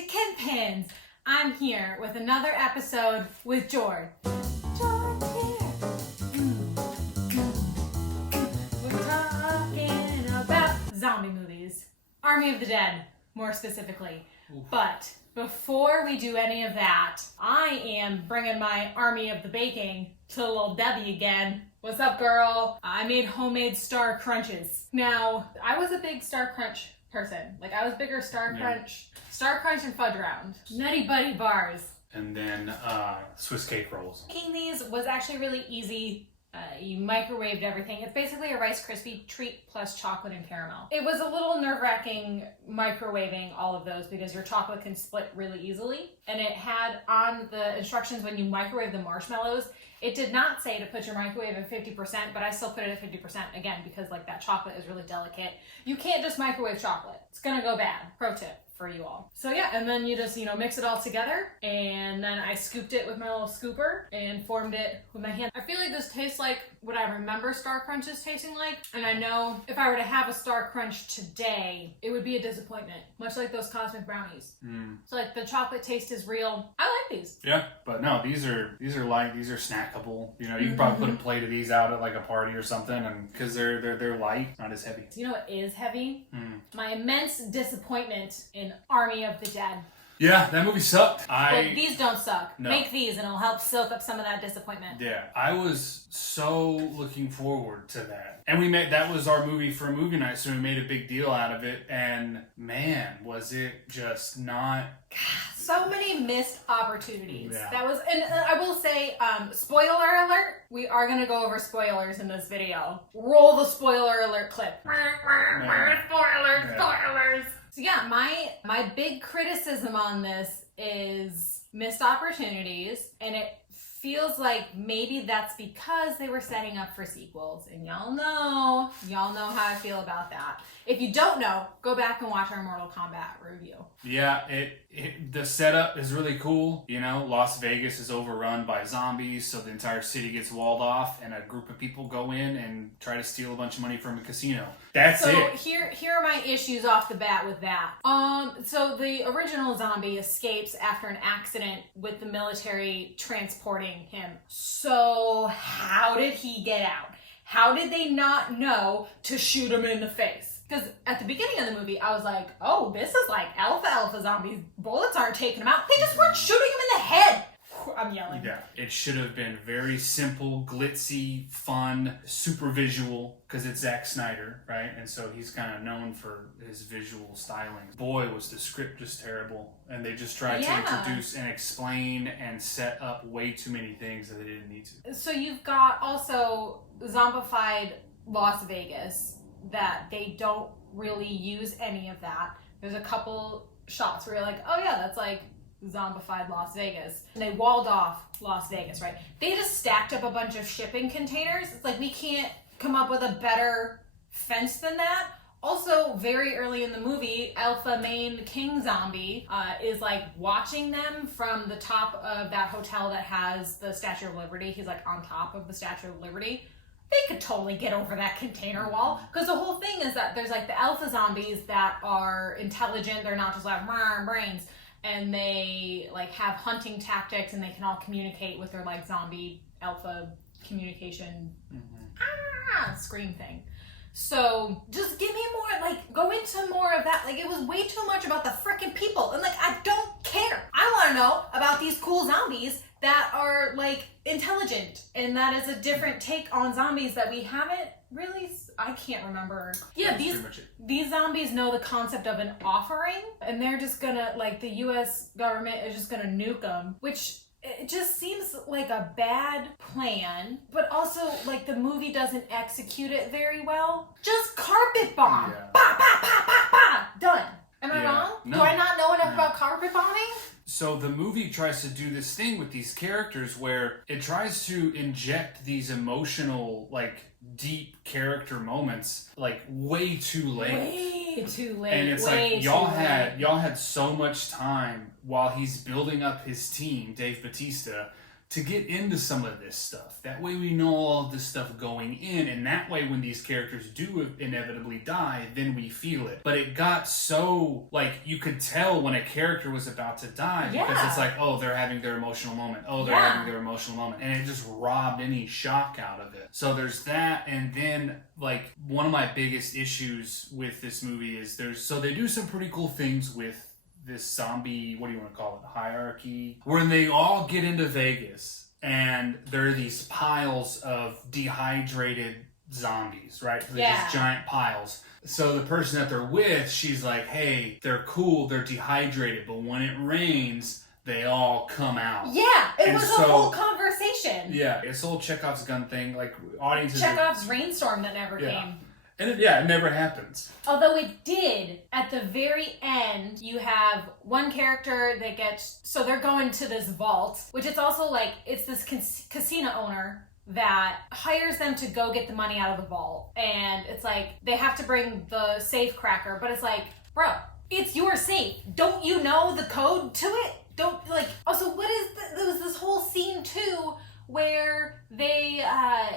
Chicken Pins. I'm here with another episode with Jord. Jord's here. We're talking about zombie movies. Army of the Dead, more specifically. Oof. But before we do any of that, I am bringing my Army of the Baking to little Debbie again. What's up, girl? I made homemade Star Crunches. Now, I was a big Star Crunch person. Like, I was bigger Star Crunch and Fudge Round. Nutty Buddy bars. And then Swiss cake rolls. Making these was actually really easy. You microwaved everything. It's basically a Rice Krispie treat plus chocolate and caramel. It was a little nerve-wracking microwaving all of those because your chocolate can split really easily. And it had on the instructions when you microwave the marshmallows, it did not say to put your microwave at 50%, but I still put it at 50% again because like that chocolate is really delicate. You can't just microwave chocolate. It's gonna go bad. Pro tip for you all. So yeah, and then you just, mix it all together, and then I scooped it with my little scooper and formed it with my hand. I feel like this tastes like what I remember Star Crunches tasting like, and I know if I were to have a Star Crunch today, it would be a disappointment, much like those cosmic brownies. So like the chocolate taste is real. I like these. Yeah, but no, these are light, these are snackable. You can probably put a plate of these out at like a party or something, and because they're light, not as heavy. You know what is heavy? My immense disappointment in Army of the Dead. Yeah, that movie sucked. Well, these don't suck. No. Make these and it'll help soak up some of that disappointment. Yeah, I was so looking forward to that. And that was our movie for a movie night, so we made a big deal out of it. And man, was it just not... So many missed opportunities. Yeah. That was, and I will say, spoiler alert, we are going to go over spoilers in this video. Roll the spoiler alert clip. Spoilers. So yeah, my big criticism on this is missed opportunities, and it feels like maybe that's because they were setting up for sequels, and y'all know how I feel about that. If you don't know, go back and watch our Mortal Kombat review. Yeah, the setup is really cool. Las Vegas is overrun by zombies, so the entire city gets walled off, and a group of people go in and try to steal a bunch of money from a casino. That's it. So here are my issues off the bat with that. So the original zombie escapes after an accident with the military transporting him. So how did he get out? How did they not know to shoot him in the face? Because at the beginning of the movie, I was like, oh, this is like alpha zombies. Bullets aren't taking him out. They just weren't shooting him in the head. I'm yelling. Yeah, it should have been very simple, glitzy, fun, super visual, because it's Zack Snyder, right? And so he's kind of known for his visual styling. Boy, was the script just terrible. And they just tried to introduce and explain and set up way too many things that they didn't need to. So you've got also zombified Las Vegas that they don't really use any of that. There's a couple shots where you're like, oh yeah, that's like zombified Las Vegas. And they walled off Las Vegas, right? They just stacked up a bunch of shipping containers. It's like, we can't come up with a better fence than that. Also, very early in the movie, Alpha Main King Zombie is like watching them from the top of that hotel that has the Statue of Liberty. He's like on top of the Statue of Liberty. They could totally get over that container wall. Because the whole thing is that there's like the alpha zombies that are intelligent. They're not just like brains. And they like have hunting tactics, and they can all communicate with their like zombie alpha communication scream thing. So just give me more, like go into more of that. Like it was way too much about the frickin' people. And like, I don't care. I want to know about these cool zombies that are like intelligent, and that is a different take on zombies that we haven't really, I can't remember. Yeah, these zombies know the concept of an offering, and they're just gonna, like, the US government is just gonna nuke them, which it just seems like a bad plan, but also like the movie doesn't execute it very well. Just carpet bomb. Yeah. Ba, ba, ba, ba, ba. Done. Am I wrong? No. Do I not know enough about carpet bombing? So the movie tries to do this thing with these characters where it tries to inject these emotional, like, deep character moments, like, way too late. Way too late. And it's like, y'all had so much time while he's building up his team, Dave Bautista, to get into some of this stuff. That way we know all of this stuff going in, and that way when these characters do inevitably die, then we feel it. But it got so, like, you could tell when a character was about to die, because it's like, oh, they're having their emotional moment. Oh, they're having their emotional moment. And it just robbed any shock out of it. So there's that, and then, like, one of my biggest issues with this movie is so they do some pretty cool things with this zombie, what do you want to call it, hierarchy, when they all get into Vegas and there are these piles of dehydrated zombies, right? These giant piles. So the person that they're with, she's like, hey, they're cool, they're dehydrated, but when it rains, they all come out. Yeah, it was a whole conversation. Yeah, it's a whole Chekhov's gun thing, like audiences. Chekhov's rainstorm that never came. And it never happens. Although it did. At the very end, you have one character that so they're going to this vault, which it's also like, it's this casino owner that hires them to go get the money out of the vault. And it's like, they have to bring the safe cracker, but it's like, bro, it's your safe. Don't you know the code to it? Don't, like, also, what is, there was this whole scene too, where they,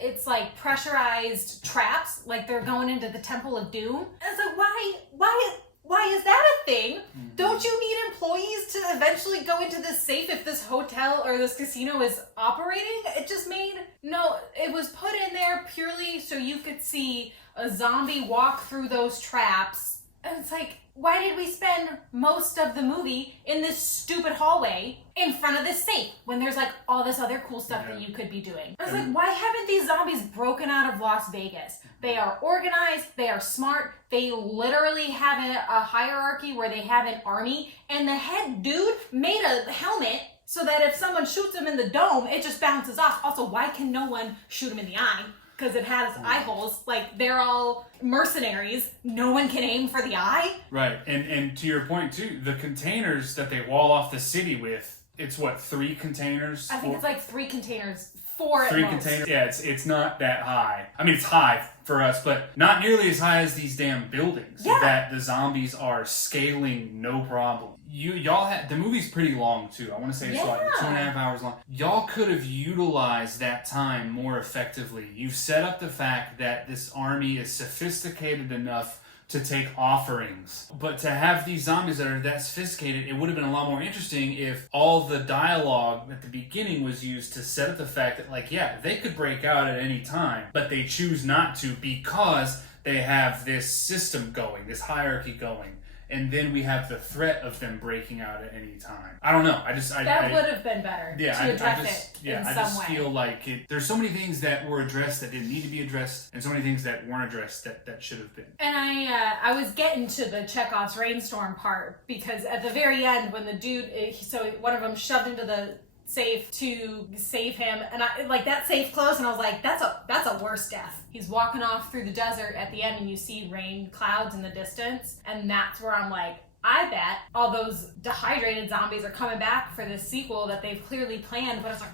it's like pressurized traps, like they're going into the Temple of Doom. And it's like, why is that a thing? Mm-hmm. Don't you need employees to eventually go into this safe if this hotel or this casino is operating? It just it was put in there purely so you could see a zombie walk through those traps. And it's like, why did we spend most of the movie in this stupid hallway in front of this safe when there's like all this other cool stuff that you could be doing? I was like, why haven't these zombies broken out of Las Vegas? They are organized, they are smart, they literally have a hierarchy where they have an army, and the head dude made a helmet so that if someone shoots him in the dome, it just bounces off. Also, why can no one shoot him in the eye? Because it has eye holes. Like, they're all mercenaries. No one can aim for the eye. Right. And to your point, too, the containers that they wall off the city with, it's what, 3 containers? I think it's like 3 containers. 4 at 3 most. containers. Yeah, it's not that high. I mean, it's high for us, but not nearly as high as these damn buildings that the zombies are scaling no problem. Y'all had, the movie's pretty long too. I want to say it's like 2.5 hours long. Y'all could have utilized that time more effectively. You've set up the fact that this army is sophisticated enough to take offerings. But to have these zombies that are that sophisticated, it would have been a lot more interesting if all the dialogue at the beginning was used to set up the fact that, like, yeah, they could break out at any time, but they choose not to because they have this system going, this hierarchy going. And then we have the threat of them breaking out at any time. I don't know. That would have been better to address it in some way. I just feel like there's so many things that were addressed that didn't need to be addressed, and so many things that weren't addressed that should have been. And I was getting to the Chekhov's rainstorm part, because at the very end, when the dude, so one of them shoved into the safe to save him, and I like that safe closed, and I was like, that's a worse death. He's walking off through the desert at the end, and you see rain clouds in the distance, and that's where I'm like, I bet all those dehydrated zombies are coming back for this sequel that they've clearly planned, but it's like,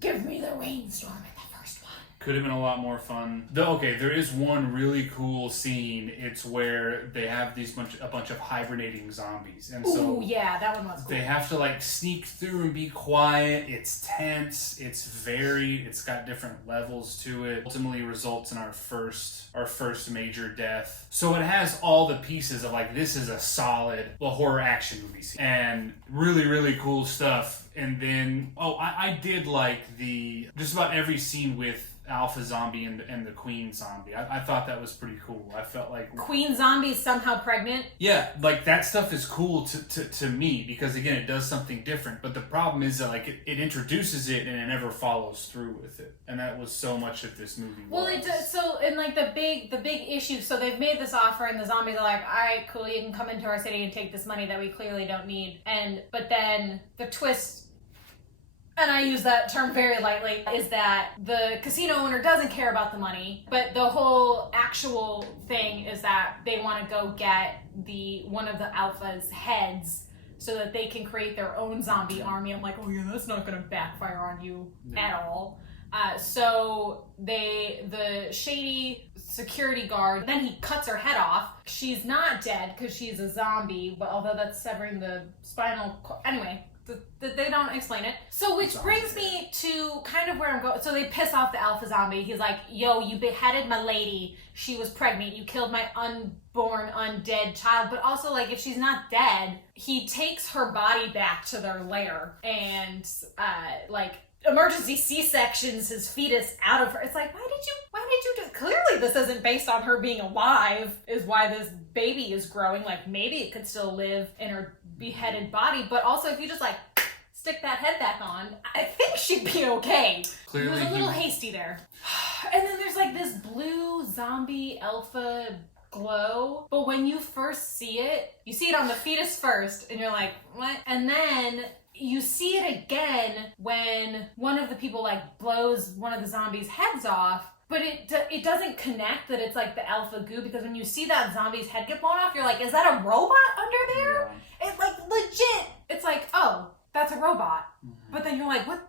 give me the rainstorm in the first one. Could have been a lot more fun. There is one really cool scene. It's where they have a bunch of hibernating zombies, and so that one was cool. They have to like sneak through and be quiet. It's tense. It's got different levels to it. Ultimately, results in our first major death. So it has all the pieces of like, this is a solid horror action movie scene, and really really cool stuff. And then I did like just about every scene with Alpha Zombie and the Queen Zombie. I thought that was pretty cool. I felt like Queen Zombie is somehow pregnant. Yeah, like that stuff is cool to me, because again, it does something different. But the problem is that like it introduces it and it never follows through with it, and that was so much of this movie. Well, it does. So, and like the big issue. So they've made this offer, and the zombies are like, "All right, cool, you can come into our city and take this money that we clearly don't need." But then the twist, and I use that term very lightly, is that the casino owner doesn't care about the money, but the whole actual thing is that they want to go get one of the Alpha's heads so that they can create their own zombie army. I'm like, oh yeah, that's not going to backfire on you at all. So the shady security guard, then he cuts her head off. She's not dead because she's a zombie, but although that's severing the spinal cord. Anyway, They don't explain it. So which brings me to kind of where I'm going. So they piss off the alpha zombie. He's like, yo, you beheaded my lady. She was pregnant. You killed my unborn, undead child. But also, like, if she's not dead, he takes her body back to their lair and, like, emergency C-sections his fetus out of her. It's like, why did you do? Clearly this isn't based on her being alive, is why this baby is growing. Like, maybe it could still live in her beheaded body, but also if you just, like, stick that head back on, I think she'd be okay. Clearly he was a little hasty there. And then there's, like, this blue zombie alpha glow, but when you first see it, you see it on the fetus first, and you're like, what? And then you see it again when one of the people, like, blows one of the zombies' heads off, but it doesn't connect that it's, like, the alpha goo, because when you see that zombie's head get blown off, you're like, is that a robot under there? Yeah. It, like, legit, it's like, oh, that's a robot. But then you're like, what,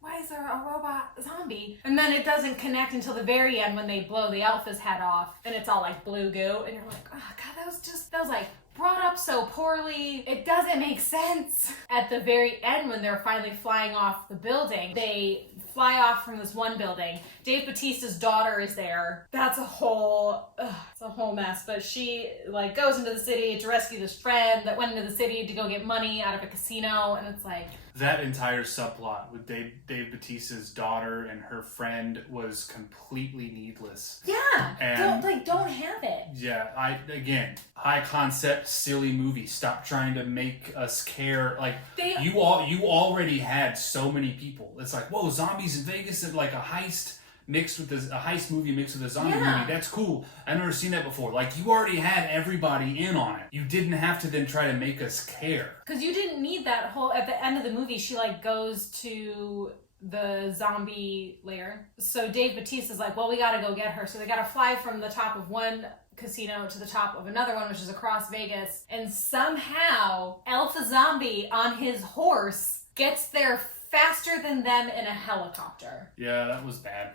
why is there a robot zombie? And then it doesn't connect until the very end when they blow the alpha's head off, and it's all, like, blue goo, and you're like, oh, God, that was, like, brought up so poorly. It doesn't make sense. At the very end, when they're finally flying off the building, they fly off from this one building. Dave Bautista's daughter is there. That's a whole, it's a whole mess. But she, like, goes into the city to rescue this friend that went into the city to go get money out of a casino, and it's like, that entire subplot with Dave Bautista's daughter and her friend was completely needless. yeah, And don't have it. yeah, again, high concept, silly movie. Stop trying to make us care. Like, you already had so many people. It's like, whoa, zombies in Vegas, and like a heist movie mixed with a zombie movie. That's cool. I've never seen that before. Like, you already had everybody in on it. You didn't have to then try to make us care. Because you didn't need that whole, at the end of the movie, she, like, goes to the zombie lair. So Dave Bautista's like, well, we gotta go get her. So they gotta fly from the top of one casino to the top of another one, which is across Vegas. And somehow, Alpha Zombie on his horse gets there faster than them in a helicopter. Yeah, that was bad.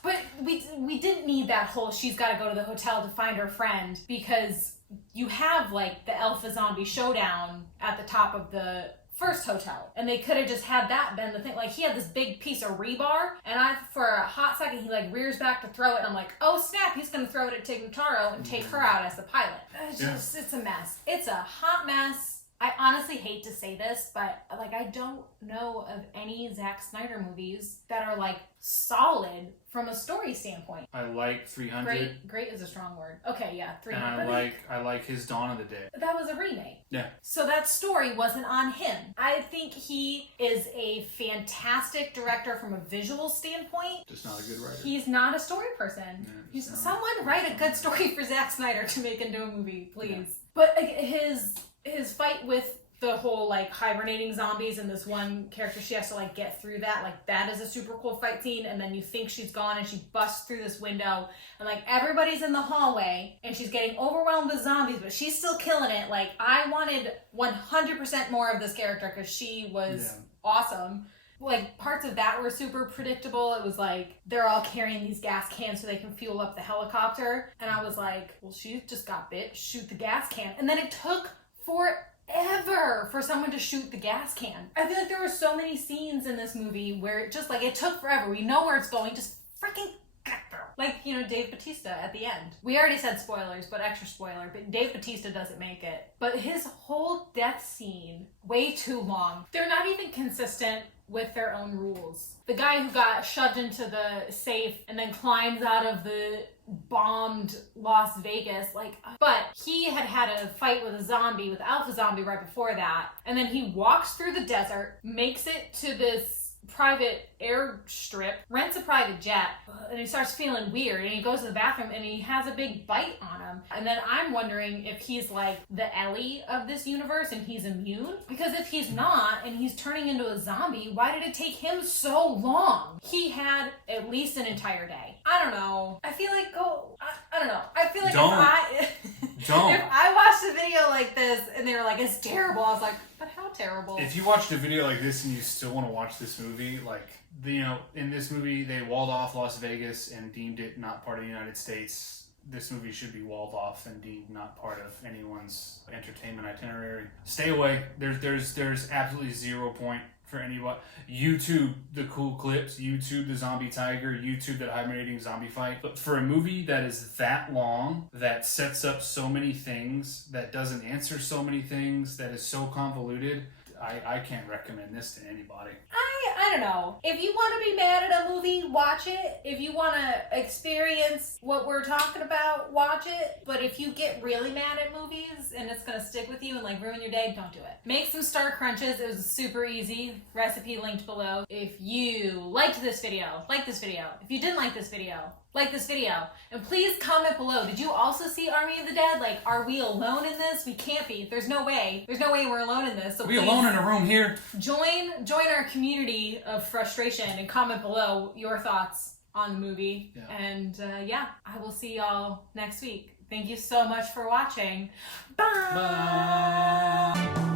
But we didn't need that whole, she's got to go to the hotel to find her friend, because you have, like, the Alpha Zombie showdown at the top of the first hotel, and they could have just had that been the thing. Like, he had this big piece of rebar, and for a hot second, he, like, rears back to throw it, and I'm like, oh snap, he's gonna throw it at Tig Notaro and take her out as the pilot. It's a mess. It's a hot mess. I honestly hate to say this, but, like, I don't know of any Zack Snyder movies that are, like, solid from a story standpoint. I like 300. Great is a strong word. Okay, yeah, 300. And I like his Dawn of the Dead. That was a remake. Yeah. So that story wasn't on him. I think he is a fantastic director from a visual standpoint. Just not a good writer. He's not a story person. Yeah, someone write a good story for Zack Snyder to make into a movie, please. Yeah. But his fight with the whole, like, hibernating zombies and this one character, she has to, like, get through that. Like, that is a super cool fight scene. And then you think she's gone and she busts through this window and, like, everybody's in the hallway and she's getting overwhelmed with zombies, but she's still killing it. Like, I wanted 100% more of this character because she was awesome. Like, parts of that were super predictable. It was like, they're all carrying these gas cans so they can fuel up the helicopter. And I was like, well, she just got bit. Shoot the gas can. And then it took forever for someone to shoot the gas can. I feel like there were so many scenes in this movie where it just, like, it took forever. We know where it's going. Just freaking get there. Like, you know, Dave Bautista at the end. We already said spoilers, but extra spoiler. But Dave Bautista doesn't make it. But his whole death scene, way too long. They're not even consistent with their own rules. The guy who got shoved into the safe and then climbs out of the bombed Las Vegas, like, but he had a fight with a zombie, with Alpha Zombie right before that, and then he walks through the desert, makes it to this private airstrip, rents a private jet, and he starts feeling weird, and he goes to the bathroom and he has a big bite on him. And then I'm wondering if he's like the Ellie of this universe and he's immune, because if he's not and he's turning into a zombie, why did it take him so long? He had at least an entire day. I don't know. I feel like I don't know. I feel like if I watched a video like this and they were like, it's terrible, I was like, but how terrible? If you watched a video like this and you still want to watch this movie, like, you know, in this movie they walled off Las Vegas and deemed it not part of the United States. this movie should be walled off and deemed not part of anyone's entertainment itinerary. Stay away. There's absolutely 0 point for anybody. YouTube the cool clips, YouTube the zombie tiger, YouTube that hibernating zombie fight. But for a movie that is that long, that sets up so many things, that doesn't answer so many things, that is so convoluted, I can't recommend this to anybody. I don't know. If you want to be mad at a movie, watch it. If you want to experience what we're talking about, watch it. But if you get really mad at movies and it's going to stick with you and like ruin your day, don't do it. Make some star crunches. It was super easy. Recipe linked below. If you liked this video, like this video. If you didn't like this video, like this video. And please comment below. Did you also see Army of the Dead? Like, are we alone in this? We can't be. There's no way. There's no way we're alone in this. So we alone in a room here. Join our community of frustration and comment below your thoughts on the movie. Yeah. And yeah, I will see y'all next week. Thank you so much for watching. Bye. Bye.